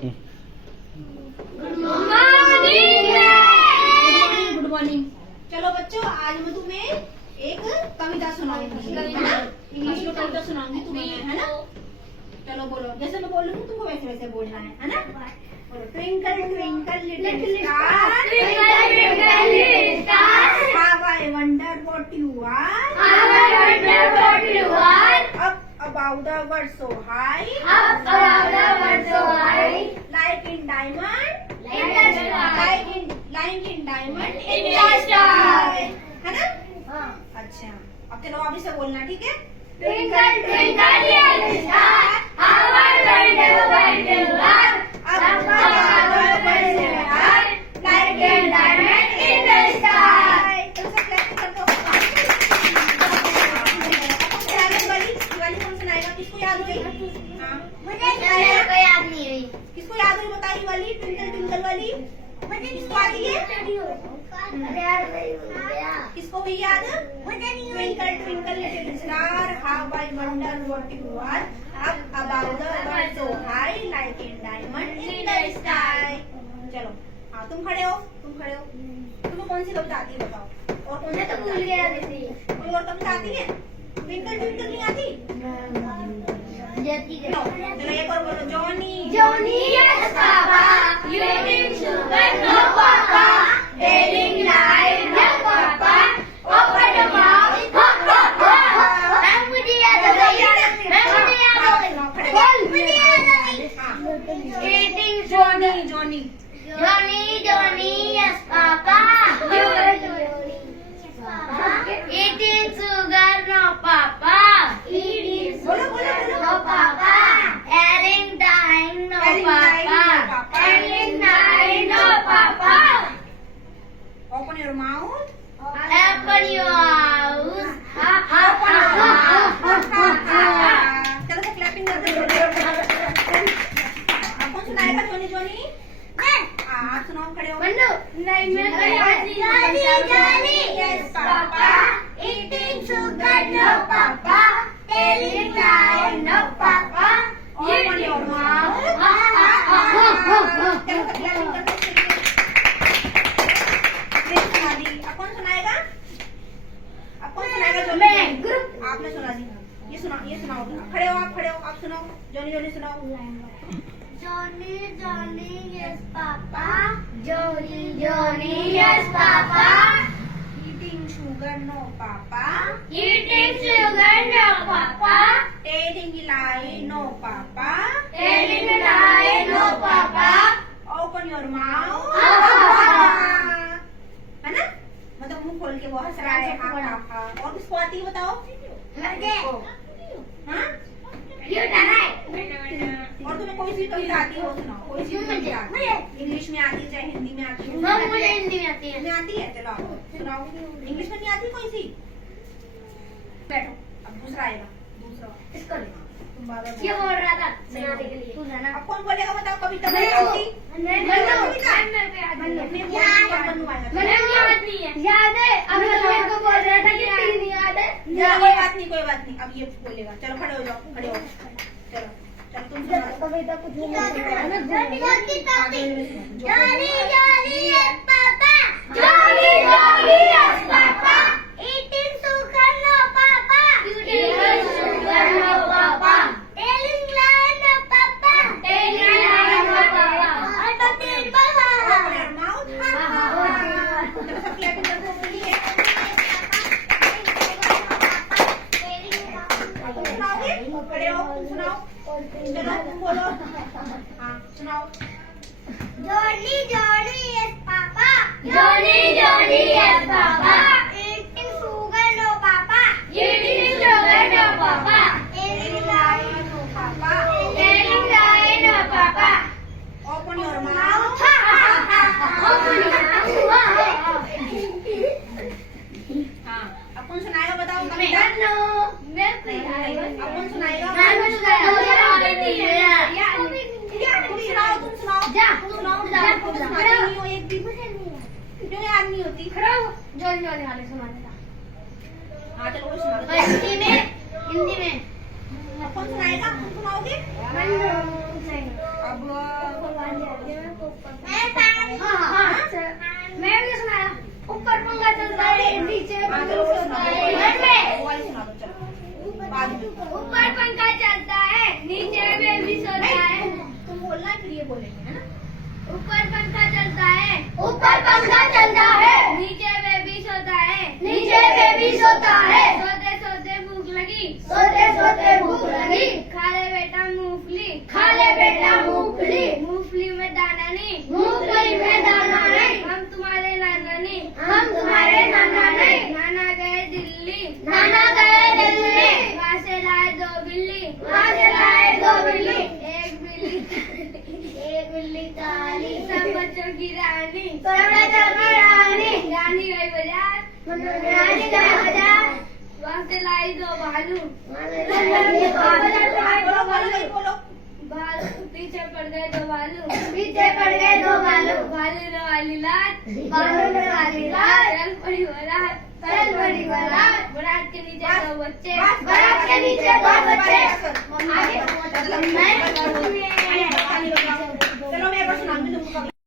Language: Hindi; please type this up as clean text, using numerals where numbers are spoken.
Good morning. चलो बच्चों, आज मैं तुम्हें एक कविता सुनाऊंगी, है ना? इंग्लिश में कविता सुनाऊंगी तुम्हें, है ना? चलो बोलो, जैसे मैं बोल रही हूँ तुमको वैसे वैसे बोलना है ना? बोलो, twinkle twinkle little star, how I wonder what you are, up above the world so high, like in diamond, like in diamond in the sky, है ना? अच्छा, अब चलो अभी से बोलना, ठीक है? Twinkle, twinkle, little star, how I wonder what you are. Up above the world so high, like a diamond in the sky. तो सब clap कर दो। दिवाली कौन सुनाएगा? किसको याद हुई? हाँ, मुझे को याद नहीं हुई। किसको याद हुई बताइए वाली ट्विंकल ट्विंकल वाली? मुझे किसको आती है? अरे यार नहीं हो गया। किसको भी याद? मुझे नहीं हुई। Twinkle twinkle little star, how I wonder what you are, up above the world so high, like in diamond in the sky. चलो, हाँ तुम खड़े हो, तुम्हें कौन सी कविता आती है बताओ? और कौन सी मैं तो कविता भूल आती है? गया दीदी। कोई और कविता आती है? ट्विंकल ट्विंकल नहीं आती? चलो एक और बोलो, Johnny Johnny, yes, Papa. Eating sugar, no, Papa. Telling lies, no, Papa. Open your mouth, ha, ha, ha. Ma'am मुझे याद आ गई। Eating Johnny sugar. Johnny Johnny, yes, Papa. Eating sugar, no, Papa. बोलो बोलो बोलो No, Papa. Telling time, no, Papa. Telling time, no, Papa. Open your mouth Open your house. Ha, ha, ha, ha. चलो तो क्लैपिंग करते हैं। अब कौन सुनाएगा? जॉनी जॉनी आप सुनाओ, खड़े हो। नहीं मैं Johnny, yes, Papa. Eating sugar, no, Papa. Telling time, no, Papa. Open your mouth Ha, ha, ha, ha, ha. चलो तो क्लैपिंग करते हैं। सुना दी। अब कौन सुनाएगा? जॉनी? मैं। आपने सुना दी। ये सुनाओ खड़े हो, आप सुनाओ। जॉनी जॉनी सुनाओ। Johnny, yes, Papa. Johnny, yes, Papa. Eating sugar no papa, Eating sugar, no, Papa. telling lie no papa, Telling lie, no, Papa. open your mouth, है ना? मतलब मुंह खोल के वो हंस रहा है। और किसको आती है बताओ? मुझे। हाँ? You try. और तुम्हें कोई सी कविता आती हो सुनाओ, कोई सी कविता आती है? इंग्लिश में आती है चाहे हिंदी में आती है? हाँ, मुझे हिंदी में आती है। में आती है, चलो आप सुनाओ। इंग्लिश में नहीं आती कोई सी? बैठो, अब दूसरा आएगा, दूसरा इसको ले। तुम बार-बार क्या बोलो। बोल रहा था सुनाने के लिए? तू जाना। अब कौन बोलेगा बताओ कविता? मैं बताओगी? मैं बोलो तो कविता। मेरे को याद नहीं है। अपने याद बोल बनवाएगा। मैंने याद नहीं है। याद है। अब मेरे को बोल रहा था कि नहीं याद है। चलो कोई बात नहीं, अब ये बोलेगा। चलो खड़े हो जाओ, चलो तुम सुनाओ। कविता कुछ नहीं Johnny, yes, Papa. Johnny, yes, Papa. Eating sugar, no, Papa. Eating sugar, no, Papa. Telling lie, no, Papa. Telling lie, no, Papa. Open your mouth. चलो सब क्लैपिंग करते हो के लिए। तुम सुनाओगे? खड़े हो, तुम सुनाओ। चलो तुम बोलो। हाँ सुनाओ। Johnny, yes, Papa. Johnny, yes, Papa. Eating sugar, no, Papa. Eating sugar, no, Papa. Telling lie, no papa. Telling lie, no, Papa. Open your mouth. Open your mouth. हाँ अब कौन सुनाएगा बताओ कविता? मैं अब कौन सुनाएगा? तुम सुनाओ। तुम सुनाओ। तुम सुनाओ। तुम सुनाते नहीं हो एक भी। क्यों याद नहीं होती? Johnny वाले सुनाने का। हाँ चलो कोई सुना दो। हिंदी में अब कौन सुनाएगा? तुम सुनाओगे? मैं अब मैं भी सुनाया। ऊपर पंखा चलता है, नीचे हाँ, चलो वो सुना दो। वो वाली सुना दो, चलो बाद में। ऊपर पंखा चलता है, नीचे बेबी सोता है। तुम बोलना है, फिर ये बोलेंगे, है ना? ऊपर पंखा चलता है, ऊपर पंखा चलता है, नीचे बेबी सोता है, नीचे बेबी सोता है। सोते सोते भूख लगी, सोते सोते भूख लगी। खा ले बेटा मूंगफली, खा ले बेटा मूंगफली। मूंगफली में दाना नहीं, मूंगफली में दाना नहीं। हम तुम्हारे नाना नहीं, हम तुम्हारे नाना नहीं। नाना गए दिल्ली, नाना गए दिल्ली। वहाँ से लाए दो बिल्ली, वहाँ से लाए दो बिल्ली। एक बिल्ली काली, सब बच्चों की रानी, सब बच्चों की रानी। रानी गई बाजार, रानी गई बाजार। वहाँ से लाई दो भालू, बोलो। पीछे पड़ गए दो भालू, पीछे पड़ गए दो भालू। भालू ने वाली लात, भालू ने वाली लात। चल पड़ी बारात, चल पड़ी बारात। बारात के नीचे दो बच्चे, बारात के नीचे दो बच्चे।